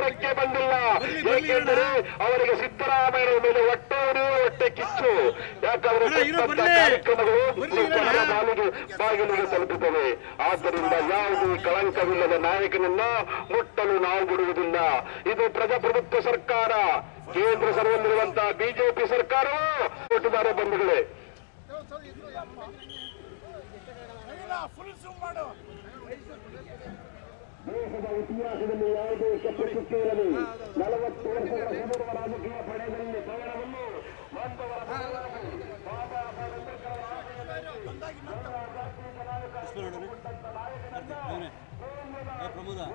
ಅಧಿಕಾರಕ್ಕೆ ಬಂದಿಲ್ಲ. ಏಕೆಂದರೆ ಅವರಿಗೆ ಸಿದ್ದರಾಮಯ್ಯ ಮೇಲೆ ಹೊಟ್ಟೆ ಕಿಚ್ಚು. ಯಾಕಂದ್ರೆ ಕಾರ್ಯಕ್ರಮಗಳು ಬಾಗಿಲಿಗೆ ತಲುಪುತ್ತವೆ. ಆದ್ದರಿಂದ ಯಾವುದೇ ಕಳಂಕವಿಲ್ಲದ ನಾಯಕನನ್ನ ಮುಟ್ಟಲು ನಾವು ಬಿಡುವುದಿಲ್ಲ. ಇದು ಪ್ರಜಾಪ್ರಭುತ್ವ ಸರ್ಕಾರ. ಕೇಂದ್ರ ಸರ್ವದಲ್ಲಿರುವಂತಹ ಬಿಜೆಪಿ ಸರ್ಕಾರವು ಕೊಟ್ಟಿದ್ದಾರೆ ಬಂಧುಗಳೇ. ದೇಶದ ಇತಿಹಾಸದಲ್ಲಿ ಯಾವುದೇ ಕೆಟ್ಟ ಚುಕ್ಕೆ ಇರಲಿ. 40 ವರ್ಷಗಳ ಹಿಂದುಳಿದ ರಾಜಕೀಯ ಪಡೆಯಲ್ಲಿ ಗೌರವವನ್ನು ಬಾಬಾ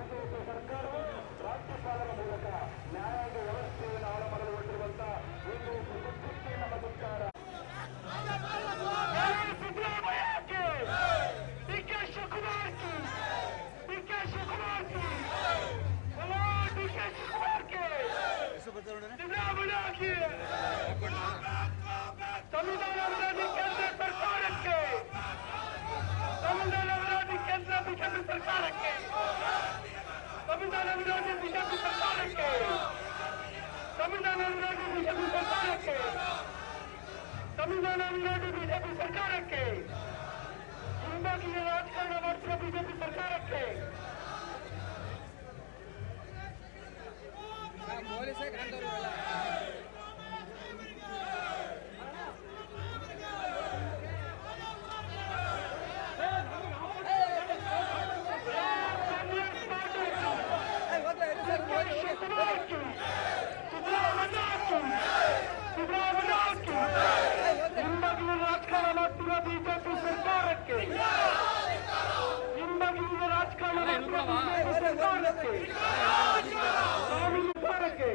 ಸಾಹೇಬ್ ಸರ್ಕಾರವು ರಾಜ್ಯಪಾಲರ ಮೂಲಕ ನ್ಯಾಯಾಂಗ ವ್ಯವಸ್ಥೆಯನ್ನು ಹಾಳು ಮಾಡಲ್ಪಟ್ಟಿರುವಂತಹ ಒಂದು ಕುಟುಂಬಕ್ಕೆ ನಮ್ಮ ಸರ್ಕಾರ. ಸಂವಿಧಾನ ವಿರೋಧಿ ಕೇಂದ್ರ ಸರ್ಕಾರಕ್ಕೆ, ಸಂವಿಧಾನ ವಿರೋಧಿ ಕೇಂದ್ರ ಬಿಜೆಪಿ ಸರ್ಕಾರಕ್ಕೆ, ಸಂವಿಧಾನ ವಿರೋಧಿ ಬಿಜೆಪಿ ಸರ್ಕಾರಕ್ಕೆ, ಸಂವಿಧಾನ ವಿರೋಧಿ ಬಿಜೆಪಿ ಸರ್ಕಾರಕ್ಕೆ, ಸಂವಿಧಾನ ವಿರೋಧಿ ಬಿಜೆಪಿ ಸರ್ಕಾರಕ್ಕೆ, ಹಿಂಬಾಗಿ ರಾಜಕಾರಣ ಮಾಡ್ತಿರೋ ಬಿಜೆಪಿ ಸರ್ಕಾರಕ್ಕೆ ರಾಜಕಾರಣ ಮಾಡ್ತಿರೋ ಬಿಜೆಪಿ ಸರ್ಕಾರಕ್ಕೆ, ಹಿಂಬಗಿಲಿನ ರಾಜಕಾರಣ ಮಾಡ್ತಿರೋ ಬಿಜೆಪಿ ಸರ್ಕಾರಕ್ಕೆ, ಸರ್ಕಾರಕ್ಕೆ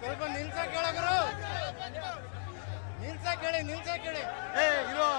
ಸ್ವಲ್ಪ ನಿಲ್ಸ ಕೇಳಗರು, ನಿಲ್ಸ ಕೇಳಿ ಇರೋ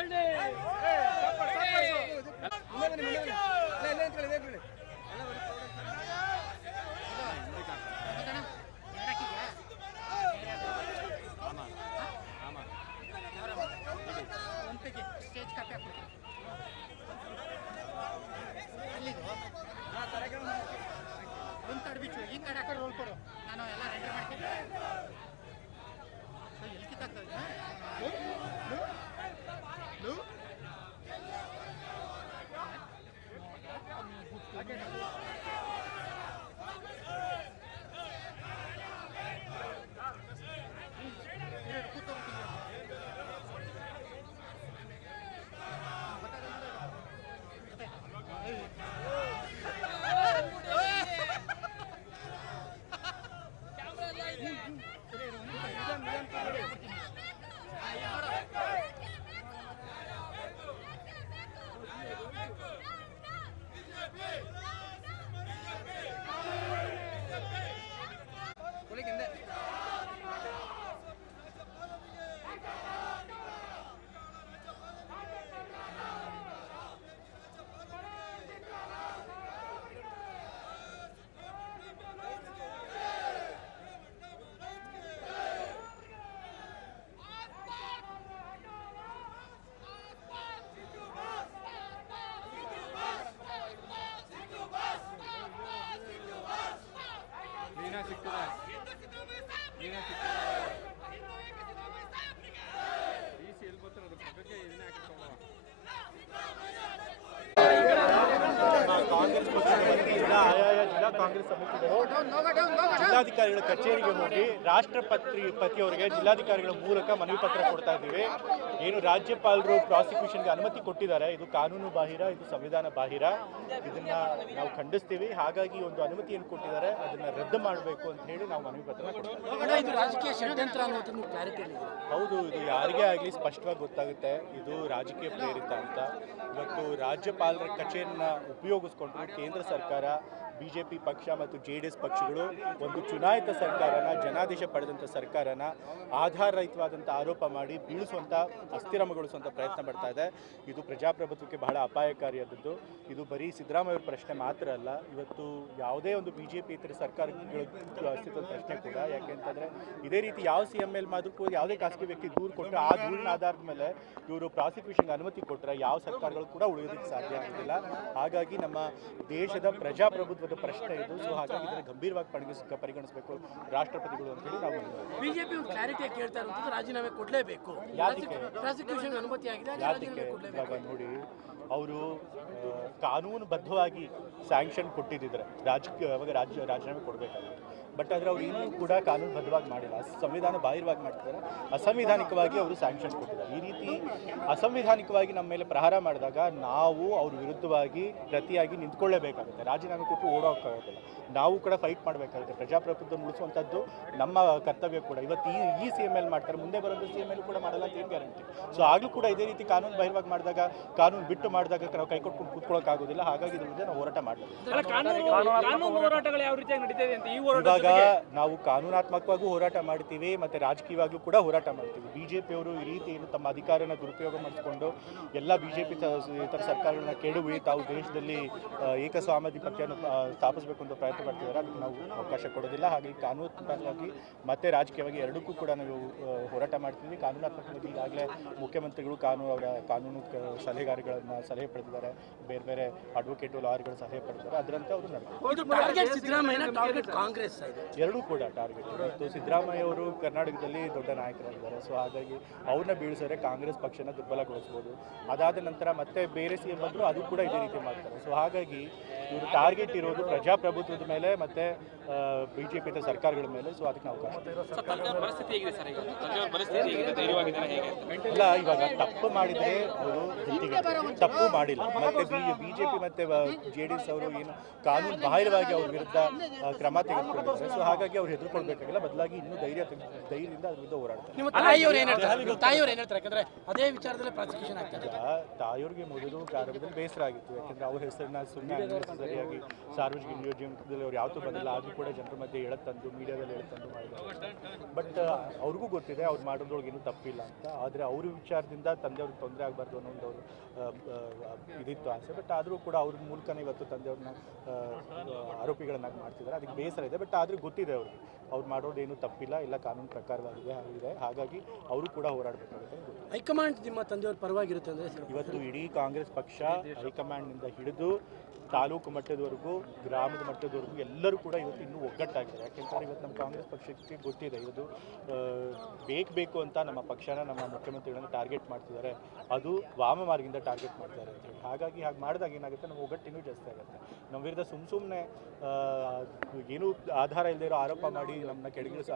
ಒಂದು ತಡ್ಬಿಚ್ಚು ಈ ಕಡೆ ಹಾಕೊಂಡು ರೋಲ್ ಕೊಡು ನಾನು ಎಲ್ಲ ರೆಡಿ ಮಾಡ್ತೀನಿ ಎಲ್ಲಿ ಕಿತ್ತಾಗ್ತದೆ ಕಾಂಗ್ರೆಸ್ ಪಕ್ಷದ ವತಿಯಿಂದ ಆಯಾಯ ಜಿಲ್ಲಾ ಕಾಂಗ್ರೆಸ್ ಸಮಿತಿಗಳು ಜಿಲ್ಲಾಧಿಕಾರಿಗಳ ಕಚೇರಿಗೆ ಹೋಗಿ ರಾಷ್ಟ್ರಪತಿಯವರಿಗೆ ಜಿಲ್ಲಾಧಿಕಾರಿಗಳ ಮೂಲಕ ಮನವಿ ಪತ್ರ ಕೊಡ್ತಾ ಇದ್ದೀವಿ. ಏನು ರಾಜ್ಯಪಾಲರು ಪ್ರಾಸಿಕ್ಯೂಷನ್ಗೆ ಅನುಮತಿ ಕೊಟ್ಟಿದ್ದಾರೆ, ಇದು ಕಾನೂನು ಬಾಹಿರ, ಇದು ಸಂವಿಧಾನ ಬಾಹಿರ, ಇದನ್ನ ನಾವು ಖಂಡಿಸ್ತೀವಿ. ಹಾಗಾಗಿ ಒಂದು ಅನುಮತಿಯನ್ನು ಕೊಟ್ಟಿದ್ದಾರೆ, ಅದನ್ನ ರದ್ದು ಮಾಡಬೇಕು ಅಂತ ಹೇಳಿ ನಾವು ಮನವಿ ಪತ್ರ ಹೌದು, ಇದು ಯಾರಿಗೇ ಆಗಲಿ ಸ್ಪಷ್ಟವಾಗಿ ಗೊತ್ತಾಗುತ್ತೆ ಇದು ರಾಜಕೀಯ ಪ್ರೇರಿತ ಅಂತ. ಇವತ್ತು ರಾಜ್ಯಪಾಲರ ಕಚೇರಿನ ಉಪಯೋಗಿಸ್ಕೊಂಡು ಕೇಂದ್ರ ಸರ್ಕಾರ, ಬಿಜೆಪಿ ಪಕ್ಷ ಮತ್ತು JDS ಪಕ್ಷಗಳು ಒಂದು ಚುನಾಯಿತ ಸರ್ಕಾರನ, ಜನಾದೇಶ ಪಡೆದಂಥ ಸರ್ಕಾರನ ಆಧಾರರಹಿತವಾದಂಥ ಆರೋಪ ಮಾಡಿ ಬೀಳಿಸುವಂಥ, ಅಸ್ಥಿರಮಗೊಳಿಸುವಂಥ ಪ್ರಯತ್ನ ಪಡ್ತಾ ಇದೆ. ಇದು ಪ್ರಜಾಪ್ರಭುತ್ವಕ್ಕೆ ಬಹಳ ಅಪಾಯಕಾರಿಯಾದದ್ದು. ಇದು ಬರೀ ಸಿದ್ದರಾಮಯ್ಯ ಪ್ರಶ್ನೆ ಮಾತ್ರ ಅಲ್ಲ, ಇವತ್ತು ಯಾವುದೇ ಒಂದು BJP ಇತರ ಸರ್ಕಾರಗಳ ಅಸ್ತಿತ್ವದ ಪ್ರಶ್ನೆ ಕೂಡ. ಯಾಕೆಂತಂದರೆ ಇದೇ ರೀತಿ ಯಾವ CM ಆದರೂ ಕೂಡ ಯಾವುದೇ ಖಾಸಗಿ ವ್ಯಕ್ತಿ ದೂರು ಕೊಟ್ಟರೆ ಆ ದೂರಿನ ಆಧಾರದ ಮೇಲೆ ಇವರು ಪ್ರಾಸಿಕ್ಯೂಷನ್ಗೆ ಅನುಮತಿ ಕೊಟ್ಟರೆ ಯಾವ ಸರ್ಕಾರಗಳು ಕೂಡ ಉಳಿಯೋದಕ್ಕೆ ಸಾಧ್ಯ ಆಗೋದಿಲ್ಲ. ಹಾಗಾಗಿ ನಮ್ಮ ದೇಶದ ಪ್ರಜಾಪ್ರಭುತ್ವದ ಪ್ರಶ್ನೆ ಇದು. ಸೊ ಹಾಗಾಗಿ ಇದನ್ನು ಗಂಭೀರವಾಗಿ ಪರಿಗಣಿಸಬೇಕು ರಾಷ್ಟ್ರಪತಿಗಳು ಅಂತ ಹೇಳಿ ನಾವು ಬಿಜೆಪಿ ಕ್ಲಾರಿಟಿ ಕೇಳ್ತಾ ಇರುವಂತದ್ದು ರಾಜೀನಾಮೆ ಕೊಡಲೇಬೇಕು. ಪ್ರಾಸಿಕ್ಯೂಷನ್ ಅನುಮತಿ ಆಗಿದೆ, ಯಾತಕ್ಕೆ ಇವಾಗ ನೋಡಿ, ಅವರು ಕಾನೂನುಬದ್ಧವಾಗಿ ಸ್ಯಾಂಕ್ಷನ್ ಕೊಟ್ಟಿದ್ದಿದ್ರೆ ರಾಜೀನಾಮೆ ಕೊಡಬೇಕಾಗಿತ್ತು. ಬಟ್ ಆದರೆ ಅವ್ರು ಇನ್ನೂ ಕೂಡ ಕಾನೂನುಬದ್ಧವಾಗಿ ಮಾಡಿಲ್ಲ, ಸಂವಿಧಾನ ಬಾಹಿರವಾಗಿ ಮಾಡ್ತಿದ್ದಾರೆ. ಅಸಂವಿಧಾನಿಕವಾಗಿ ಅವರು ಸ್ಯಾಂಕ್ಷನ್ ಕೊಟ್ಟಿದ್ದಾರೆ. ಈ ರೀತಿ ಅಸಂವಿಧಾನಿಕವಾಗಿ ನಮ್ಮ ಮೇಲೆ ಪ್ರಹಾರ ಮಾಡಿದಾಗ ನಾವು ಅವ್ರ ವಿರುದ್ಧವಾಗಿ ಪ್ರತಿಯಾಗಿ ನಿಂತ್ಕೊಳ್ಳೇಬೇಕಾಗುತ್ತೆ. ರಾಜೀನಾಮೆ ಕೊಟ್ಟು ಓಡೋಕ್ಕಾಗೋದಿಲ್ಲ, ನಾವು ಕೂಡ ಫೈಟ್ ಮಾಡಬೇಕಾಗುತ್ತೆ. ಪ್ರಜಾಪ್ರಭುತ್ವ ಉಳಿಸುವಂಥದ್ದು ನಮ್ಮ ಕರ್ತವ್ಯ ಕೂಡ. ಇವತ್ತು ಈ CM ಮಾಡ್ತಾರೆ, ಮುಂದೆ ಬರೋದು CM ಕೂಡ ಮಾಡಲ್ಲ ಅಂತ ಏನು ಗ್ಯಾರಂಟಿ? ಸೊ ಆಗಲೂ ಕೂಡ ಇದೇ ರೀತಿ ಕಾನೂನು ಬಾಹಿರವಾಗಿ ಮಾಡಿದಾಗ, ಕಾನೂನು ಬಿಟ್ಟು ಮಾಡಿದಾಗ ನಾವು ಕೈ ಕೊಟ್ಕೊಂಡು ಕೂತ್ಕೊಳ್ಳೋಕ್ಕಾಗೋದಿಲ್ಲ. ಹಾಗಾಗಿ ಇದ್ರ ವಿರುದ್ಧ ನಾವು ಹೋರಾಟ ಮಾಡಬೇಕು. ಇವಾಗ ನಾವು ಕಾನೂನಾತ್ಮಕವಾಗೂ ಹೋರಾಟ ಮಾಡ್ತೀವಿ ಮತ್ತು ರಾಜಕೀಯವಾಗ್ಲೂ ಕೂಡ ಹೋರಾಟ ಮಾಡ್ತೀವಿ. ಬಿಜೆಪಿಯವರು ಈ ರೀತಿ ಏನು ತಮ್ಮ ಅಧಿಕಾರನ ದುರುಪಯೋಗ ಮಾಡಿಕೊಂಡು ಎಲ್ಲ BJP ಇತರ ಸರ್ಕಾರಗಳನ್ನ ಕೆಡವಿ ತಾವು ದೇಶದಲ್ಲಿ ಏಕಸ್ವಾಮ್ಯಾಧಿಪತ್ಯವನ್ನು ಸ್ಥಾಪಿಸಬೇಕು ಅಂತ ಪ್ರಯತ್ನ ಮಾಡ್ತಿದ್ದಾರೆ. ಅದಕ್ಕೆ ನಾವು ಅವಕಾಶ ಕೊಡೋದಿಲ್ಲ. ಹಾಗಾಗಿ ಕಾನೂನಾತ್ಮಕವಾಗಿ ಮತ್ತು ರಾಜಕೀಯವಾಗಿ ಎರಡಕ್ಕೂ ಕೂಡ ನಾವು ಹೋರಾಟ ಮಾಡ್ತೀವಿ. ಕಾನೂನಾತ್ಮಕವಾಗಿ ಈಗಾಗಲೇ ಮುಖ್ಯಮಂತ್ರಿಗಳು ಅವರ ಕಾನೂನು ಸಲಹೆಗಾರಗಳನ್ನು ಸಲಹೆ ಪಡೆದಿದ್ದಾರೆ, ಬೇರೆ ಬೇರೆ ಅಡ್ವೊಕೇಟು ಲಾಯರ್ಗಳ ಸಲಹೆ ಪಡೆದಿದ್ದಾರೆ. ಅದರಂತೆ ಅವರು ಕಾಂಗ್ರೆಸ್ ಎರಡೂ ಕೂಡ ಟಾರ್ಗೆಟ್. ಇವತ್ತು ಸಿದ್ದರಾಮಯ್ಯ ಅವರು ಕರ್ನಾಟಕದಲ್ಲಿ ದೊಡ್ಡ ನಾಯಕರಾಗಿದ್ದಾರೆ. ಸೊ ಹಾಗಾಗಿ ಅವ್ರನ್ನ ಬೀಳಿಸಿದ್ರೆ ಕಾಂಗ್ರೆಸ್ ಪಕ್ಷನ ದುರ್ಬಲಗೊಳಿಸ್ಬೋದು. ಅದಾದ ನಂತರ ಮತ್ತೆ ಬೇರೆ CM ಬಂದರೂ ಅದು ಕೂಡ ಇದೇ ರೀತಿ ಮಾಡ್ತಾರೆ. ಸೊ ಹಾಗಾಗಿ ಇವರು ಟಾರ್ಗೆಟ್ ಇರೋದು ಪ್ರಜಾಪ್ರಭುತ್ವದ ಮೇಲೆ ಮತ್ತು BJP ಸರ್ಕಾರಗಳ ಮೇಲೆ. ಸೊ ಅದಕ್ಕೆ ಅವಕಾಶ ಇಲ್ಲ. ಇವಾಗ ತಪ್ಪು ಮಾಡಿದರೆ ಅವರು ತಪ್ಪು ಮಾಡಿಲ್ಲ. ಮತ್ತು BJP ಮತ್ತು JDS ಅವರು ಏನು ಕಾನೂನು ಬಾಹಿರವಾಗಿ ಅವ್ರ ವಿರುದ್ಧ ಕ್ರಮ ತೆಗೆದುಕೊಂಡಿದ್ದಾರೆ. ಸೊ ಹಾಗಾಗಿ ಅವ್ರು ಹೆದರ್ಕೊಳ್ಬೇಕಾಗಿಲ್ಲ, ಬದಲಾಗಿ ಇನ್ನೂ ಧೈರ್ಯದಿಂದ ಅದ್ರ ವಿರುದ್ಧ ಹೋರಾಡ್ತಾರೆ. ಅದೇ ವಿಚಾರದಲ್ಲಿ ಪ್ರಾಸಿಕ್ಯೂಷನ್ ಆಗ್ತದೆ. ತಾಯಿಯವ್ರಿಗೆ ಮೊದಲು ಪ್ರಾರಂಭದಲ್ಲಿ ಬೇಸರ ಆಗಿತ್ತು. ಯಾಕೆಂದರೆ ಅವ್ರ ಹೆಸರನ್ನ ಸುಮ್ಮನೆ ಸರಿಯಾಗಿ ಸಾರ್ವಜನಿಕ ವಿಚಾರದಲ್ಲಿ ಅವ್ರು ಯಾವತ್ತೂ ಬಂದಿಲ್ಲ, ಆದರೂ ಕೂಡ ಜನರ ಮಧ್ಯೆ ಹೇಳತ್ತಂದು ಮೀಡಿಯಾದಲ್ಲಿ ಹೇಳತ್ತಂದು ಮಾಡಿದ್ದಾರೆ. ಬಟ್ ಅವ್ರಿಗೂ ಗೊತ್ತಿದೆ ಅವ್ರು ಮಾಡೋದ್ರೊಳಗೆ ಏನೂ ತಪ್ಪಿಲ್ಲ ಅಂತ. ಆದರೆ ಅವ್ರ ವಿಚಾರದಿಂದ ತಂದೆಯವ್ರಿಗೆ ತೊಂದರೆ ಆಗಬಾರ್ದು ಅನ್ನೋ ಒಂದು ಅವರು ಇದಿತ್ತು ಆಸೆ. ಬಟ್ ಆದರೂ ಕೂಡ ಅವ್ರ ಮೂಲಕನೇ ಇವತ್ತು ತಂದೆಯವ್ರನ್ನ ಆರೋಪಿಗಳನ್ನಾಗಿ ಮಾಡ್ತಿದ್ದಾರೆ. ಅದಕ್ಕೆ ಬೇಸರ ಇದೆ. ಬಟ್ ಆದರೂ ಗೊತ್ತಿದೆ ಅವ್ರು ಮಾಡೋದೇನು ತಪ್ಪಿಲ್ಲ, ಎಲ್ಲ ಕಾನೂನು ಪ್ರಕಾರವಾಗಿದೆ. ಹಾಗಾಗಿ ಅವರು ಕೂಡ ಹೋರಾಡಬೇಕಾಗುತ್ತೆ. ಹೈಕಮಾಂಡ್ ನಿಮ್ಮ ತಂದೆಯವ್ರ ಪರವಾಗಿರುತ್ತೆ ಅಂದರೆ ಇವತ್ತು ಇಡೀ ಕಾಂಗ್ರೆಸ್ ಪಕ್ಷ ಹೈಕಮಾಂಡ್ನಿಂದ ಹಿಡಿದು ತಾಲೂಕು ಮಟ್ಟದವರೆಗೂ ಗ್ರಾಮದ ಮಟ್ಟದವರೆಗೂ ಎಲ್ಲರೂ ಕೂಡ ಇವತ್ತು ಇನ್ನೂ ಒಗ್ಗಟ್ಟಾಗಿದ್ದಾರೆ. ಯಾಕೆಂತಂದರೆ ಇವತ್ತು ನಮ್ಮ ಕಾಂಗ್ರೆಸ್ ಪಕ್ಷಕ್ಕೆ ಗೊತ್ತಿದೆ ಇವತ್ತು ಬೇಕು ಅಂತ ನಮ್ಮ ಪಕ್ಷನ ನಮ್ಮ ಮುಖ್ಯಮಂತ್ರಿಗಳನ್ನು ಟಾರ್ಗೆಟ್ ಮಾಡ್ತಿದ್ದಾರೆ, ಅದು ವಾಮ ಮಾರ್ಗದಿಂದ ಟಾರ್ಗೆಟ್ ಮಾಡ್ತಾರೆ ಅಂತ ಹೇಳಿ. ಹಾಗಾಗಿ ಹಾಗೆ ಮಾಡಿದಾಗ ಏನಾಗುತ್ತೆ, ನಮ್ಮ ಒಗ್ಗಟ್ಟು ಇನ್ನೂ ಜಾಸ್ತಿ ಆಗುತ್ತೆ. ನಮ್ಮ ವಿರುದ್ಧ ಸುಮ್ಮನೆ ಏನೂ ಆಧಾರ ಇಲ್ಲದೆ ಇರೋ ಆರೋಪ ಮಾಡಿ ನಮ್ಮನ್ನ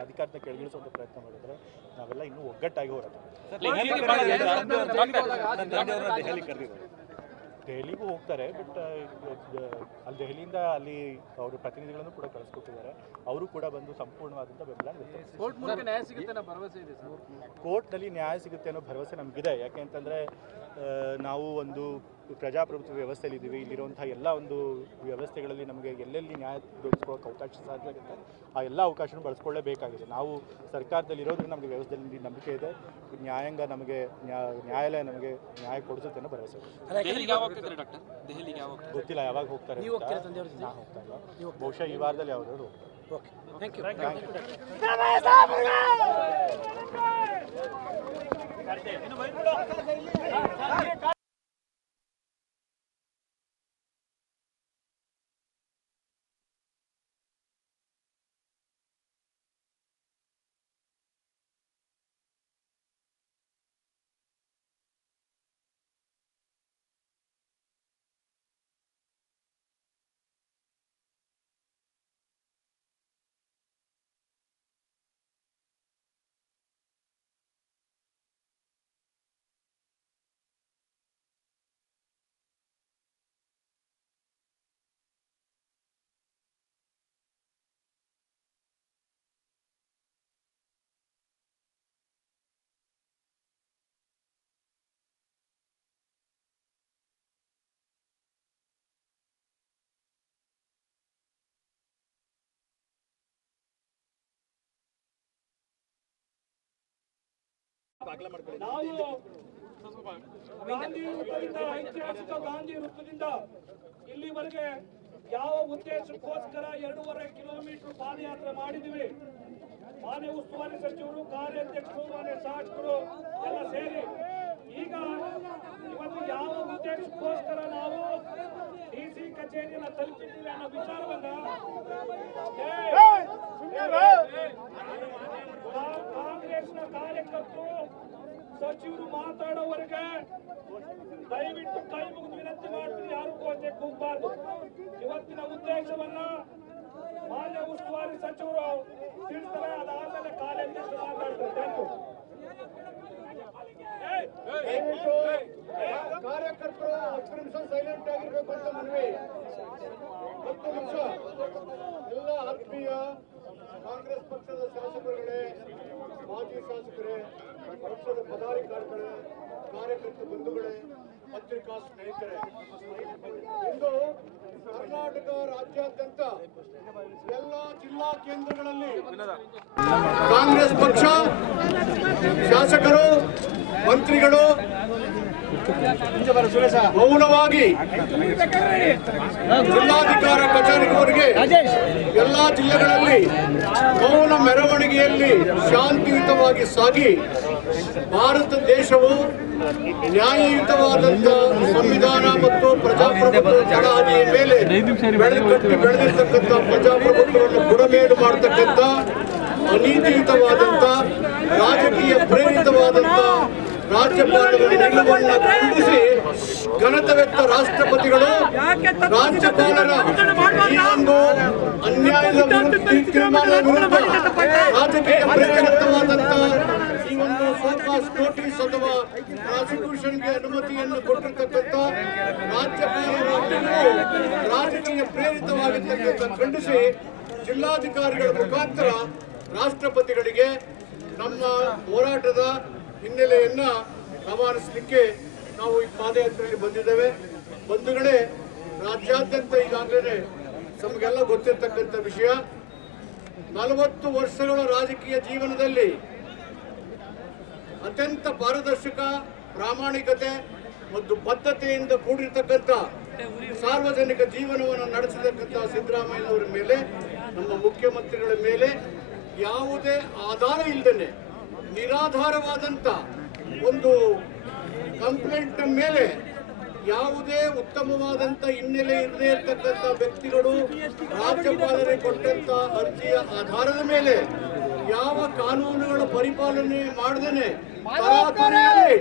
ಅಧಿಕಾರದಿಂದ ಕೆಳಗಿಳಿಸುವಂಥ ಪ್ರಯತ್ನ ಮಾಡಿದರೆ ನಾವೆಲ್ಲ ಇನ್ನೂ ಒಗ್ಗಟ್ಟಾಗಿ ದೆಹಲಿಗೂ ಹೋಗ್ತಾರೆ. ಬಟ್ ಅಲ್ಲಿ ದೆಹಲಿಯಿಂದ ಅಲ್ಲಿ ಅವರು ಪ್ರತಿನಿಧಿಗಳನ್ನು ಕೂಡ ಕಳಿಸ್ಕೊಟ್ಟಿದ್ದಾರೆ. ಅವರು ಕೂಡ ಬಂದು ಸಂಪೂರ್ಣವಾದಂಥ ಬೆಂಬಲ ಕೋರ್ಟ್ನಲ್ಲಿ ನ್ಯಾಯ ಸಿಗುತ್ತೆ ಅನ್ನೋ ಭರವಸೆ ನಮಗಿದೆ. ಯಾಕೆ ಅಂತಂದರೆ ನಾವು ಒಂದು ಪ್ರಜಾಪ್ರಭುತ್ವ ವ್ಯವಸ್ಥೆಯಲ್ಲಿ ಇದ್ದೀವಿ. ಇಲ್ಲಿರುವಂಥ ಎಲ್ಲ ಒಂದು ವ್ಯವಸ್ಥೆಗಳಲ್ಲಿ ನಮಗೆ ಎಲ್ಲೆಲ್ಲಿ ನ್ಯಾಯ ದೊರಕಿಸ್ಕೊಳ್ಳೋಕೆ ಅವಕಾಶ ಸಾಧ್ಯ ಆಗುತ್ತೆ ಆ ಎಲ್ಲ ಅವಕಾಶನೂ ಬಳಸ್ಕೊಳ್ಳೇಬೇಕಾಗಿದೆ. ನಾವು ಸರ್ಕಾರದಲ್ಲಿ ಇರೋದ್ರಿಂದ ನಮಗೆ ವ್ಯವಸ್ಥೆಯಲ್ಲಿ ನಂಬಿಕೆ ಇದೆ. ನ್ಯಾಯಾಂಗ ನಮಗೆ ನ್ಯಾಯಾಲಯ ನಮಗೆ ನ್ಯಾಯ ಕೊಡಿಸುತ್ತೆ ಅನ್ನೋ ಭರವಸೆ ಇದೆ. ಗೊತ್ತಿಲ್ಲ ಯಾವಾಗ ಹೋಗ್ತಾರೆ, ನಾ ಹೋಗ್ತಾ ಇಲ್ಲ. ಬಹುಶಃ ಈ ವಾರದಲ್ಲಿ ಯಾವ್ದಾದ್ರು. Okay, thank you. ನಾವು ಗಾಂಧಿ ವೃತ್ತದಿಂದ, ಐತಿಹಾಸಿಕ ಗಾಂಧಿ ವೃತ್ತದಿಂದ ಇಲ್ಲಿವರೆಗೆ ಯಾವ ಉದ್ದೇಶಕ್ಕೋಸ್ಕರ 2.5 ಕಿಲೋಮೀಟರ್ ಪಾದಯಾತ್ರೆ ಮಾಡಿದ್ವಿ. ಮಾನ್ಯ ಉಸ್ತುವಾರಿ ಸಚಿವರು, ಕಾರ್ಯಾಧ್ಯಕ್ಷರು, ಮಾನ್ಯ ಶಾಸಕರು ಎಲ್ಲ ಸೇರಿ ಈಗ ಇವತ್ತು ಯಾವ ಉದ್ದೇಶಕ್ಕೋಸ್ಕರ ನಾವು ಡಿಸಿ ಕಚೇರಿಯನ್ನು ತಲುಪಿದ್ದೀವಿ ಅನ್ನೋ ವಿಚಾರವನ್ನ ಕಾಂಗ್ರೆಸ್ನ ಕಾರ್ಯಕರ್ತರು ಸಚಿವರು ಮಾತಾಡೋವರೆಗೆ ದಯವಿಟ್ಟು ಕೈ ಮುಗಿದು ವಿನಂತಿ ಮಾಡ್ತೀನಿ, ಯಾರು ಘೋಷಣೆ ಕೂಗಬಾರ್ದು. ಇವತ್ತಿನ ಉದ್ದೇಶವನ್ನ ಮಾನ್ಯ ಉಸ್ತುವಾರಿ ಸಚಿವರು ತಿಳಿಸ್ತಾರೆ, ಅದಾದ್ಮೇಲೆ ಕಾರ್ಯಾಧ್ಯಕ್ಷರು ಮಾತಾಡ್ತಾರೆ. ಕಾರ್ಯಕರ್ತರು 10 ನಿಮಿಷ ಸೈಲೆಂಟ್ ಆಗಿರ್ಬೇಕು ಅಂತ ಮನವಿ. 10 ನಿಮಿಷ. ಎಲ್ಲ ಆತ್ಮೀಯ ಕಾಂಗ್ರೆಸ್ ಪಕ್ಷದ ಶಾಸಕರುಗಳೇ, ಮಾಜಿ ಶಾಸಕರೇ, ಪಕ್ಷದ ಪದಾಧಿಕಾರಿಗಳೇ, ಕಾರ್ಯಕರ್ತ ಬಂಧುಗಳೇ, ಪತ್ರಿಕಾ ಸ್ನೇಹಿತರೆ, ಇಂದು ಕರ್ನಾಟಕ ರಾಜ್ಯಾದ್ಯಂತ ಎಲ್ಲ ಜಿಲ್ಲಾ ಕೇಂದ್ರಗಳಲ್ಲಿ ಕಾಂಗ್ರೆಸ್ ಪಕ್ಷ ಶಾಸಕರು, ಮಂತ್ರಿಗಳು ಮೌನವಾಗಿ ಜಿಲ್ಲಾಧಿಕಾರಿ ಕಚೇರಿವರೆಗೆ ಎಲ್ಲಾ ಜಿಲ್ಲೆಗಳಲ್ಲಿ ಮೌನ ಮೆರವಣಿಗೆಯಲ್ಲಿ ಶಾಂತಿಯುತವಾಗಿ ಸಾಗಿ ಭಾರತ ದೇಶವು ನ್ಯಾಯಯುತವಾದಂಥ ಸಂವಿಧಾನ ಮತ್ತು ಪ್ರಜಾಪ್ರಭುತ್ವ ತಳಹದಿಯ ಮೇಲೆ ಬೆಳೆದಿರ್ತಕ್ಕಂಥ ಪ್ರಜಾಪ್ರಭುತ್ವವನ್ನು ಬುಡಮೇಲು ಮಾಡತಕ್ಕಂಥ ಅನೀತಿಯುತವಾದಂಥ ರಾಜಕೀಯ ಪ್ರೇರಿತವಾದಂಥ ರಾಜ್ಯಪಾಲರ ನಿಲುವನ್ನು ಖಂಡಿಸಿ ಘನತೆವೆತ್ತ ರಾಷ್ಟ್ರಪತಿಗಳು ರಾಜ್ಯಪಾಲರ ಈ ಒಂದು ಅನ್ಯಾಯದ ತೀರ್ಮಾನ ವಿರುದ್ಧ ರಾಜಕೀಯ ಪ್ರೇರಿತವಾದಂಥ ಈ ಒಂದು ಸೋಕಾಸ್ ನೋಟಿಸ್ ಅಥವಾ ಪ್ರಾಸಿಕ್ಯೂಷನ್ಗೆ ಅನುಮತಿಯನ್ನು ಕೊಟ್ಟಿರ್ತಕ್ಕಂಥ ರಾಜ್ಯಪಾಲರ ನಿಲುವು ರಾಜಕೀಯ ಪ್ರೇರಿತವಾಗಿರ್ತಕ್ಕಂಥ ಖಂಡಿಸಿ ಜಿಲ್ಲಾಧಿಕಾರಿಗಳ ಮುಖಾಂತರ ರಾಷ್ಟ್ರಪತಿಗಳಿಗೆ ನಮ್ಮ ಹೋರಾಟದ ಹಿನ್ನೆಲೆಯನ್ನ ರವಾನಿಸಲಿಕ್ಕೆ ನಾವು ಈ ಪಾದಯಾತ್ರೆಯಲ್ಲಿ ಬಂದಿದ್ದೇವೆ. ಬಂಧುಗಳೇ, ರಾಜ್ಯಾದ್ಯಂತ ಈಗಾಗಲೇ ನಿಮಗೆಲ್ಲ ಗೊತ್ತಿರ್ತಕ್ಕಂಥ ವಿಷಯ. 40 ವರ್ಷಗಳ ರಾಜಕೀಯ ಜೀವನದಲ್ಲಿ ಅತ್ಯಂತ ಪಾರದರ್ಶಕ, ಪ್ರಾಮಾಣಿಕತೆ ಮತ್ತು ಬದ್ಧತೆಯಿಂದ ಕೂಡಿರ್ತಕ್ಕಂಥ ಸಾರ್ವಜನಿಕ ಜೀವನವನ್ನು ನಡೆಸಿರ್ತಕ್ಕಂಥ ಸಿದ್ದರಾಮಯ್ಯನವರ ಮೇಲೆ, ನಮ್ಮ ಮುಖ್ಯಮಂತ್ರಿಗಳ ಮೇಲೆ ಯಾವುದೇ ಆಧಾರ ಇಲ್ಲದೇ ನಿರಾಧಾರವಾದಂಥ ಒಂದು ಕಂಪ್ಲೇಂಟ್ ಮೇಲೆ ಯಾವುದೇ ಉತ್ತಮವಾದಂಥ ಹಿನ್ನೆಲೆ ಇರದೇ ಇರತಕ್ಕಂಥ ವ್ಯಕ್ತಿಗಳು ರಾಜ್ಯಪಾಲರಿಗೆ ಕೊಟ್ಟಂತ ಅರ್ಜಿಯ ಆಧಾರದ ಮೇಲೆ ಯಾವ ಕಾನೂನುಗಳ ಪರಿಪಾಲನೆ ಮಾಡದೇನೆ ತರಾತುರಿಯಲ್ಲಿ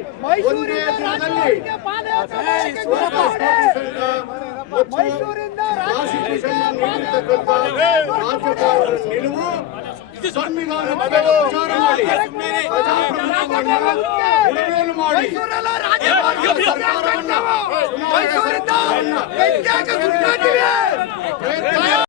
ಒಂದೇ ದಿನದಲ್ಲಿ ರಾಜ್ಯಪಾಲರ ನಿಲುವು ಸಂವಿಧಾನಕ್ಕೆ ವಿಚಾರ ಮಾಡಿ ಪ್ರಜಾಪ್ರಭುತ್ವವನ್ನು ಉಳಿವೇಲು ಮಾಡಿ